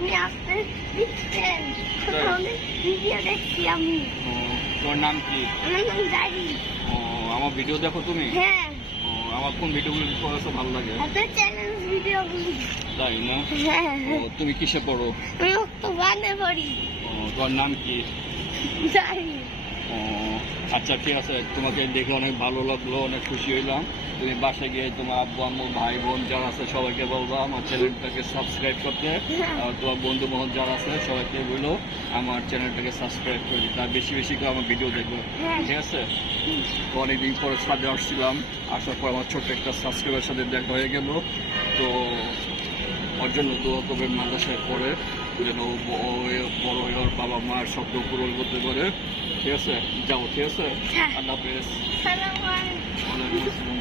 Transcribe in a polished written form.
আমি আপনার অনেক ভিডিও দেখছি আমি। তোর নাম কি? আমার নাম জারি। আমার ভিডিও দেখো তুমি? হ্যাঁ। আমার কোন ভিডিওগুলো করেছো ভালো লাগে? আপনার চ্যালেঞ্জ ভিডিওগুলো। তাই না? হ্যাঁ। তুমি কিসে পড়ো? আমি তো বানে পড়ি। তোর নাম কি? জারি। আচ্ছা ঠিক আছে, তোমাকে দেখে অনেক ভালো লাগলো, অনেক খুশি হইলাম। তুমি বাসায় গিয়ে তোমার আব্বু আম্মু ভাই বোন যারা আছে সবাইকে বলবা আমার চ্যানেলটাকে সাবস্ক্রাইব করতে। আর তোমার বন্ধু মহল যারা আছে সবাইকে বলো আমার চ্যানেলটাকে সাবস্ক্রাইব করে দিতে, আর বেশি বেশি করে আমার ভিডিও দেখবো, ঠিক আছে? তো অনেকদিন পরে ছাদে আসছিলাম, আসার পর আমার ছোট্ট একটা সাবস্ক্রাইবের সাথে দেখা হয়ে গেল। তো ওর জন্য দোয়া করবে মাদ্রাসায় পড়ে, যেন বড় হয়ে ওর বাবা মার স্বপ্ন পূরণ করতে পারে, ঠিক আছে? যাও, ঠিক আছে? আল্লাহ হাফেজ। সালাম আলাইকুম। ওয়ালাইকুম আসসালাম।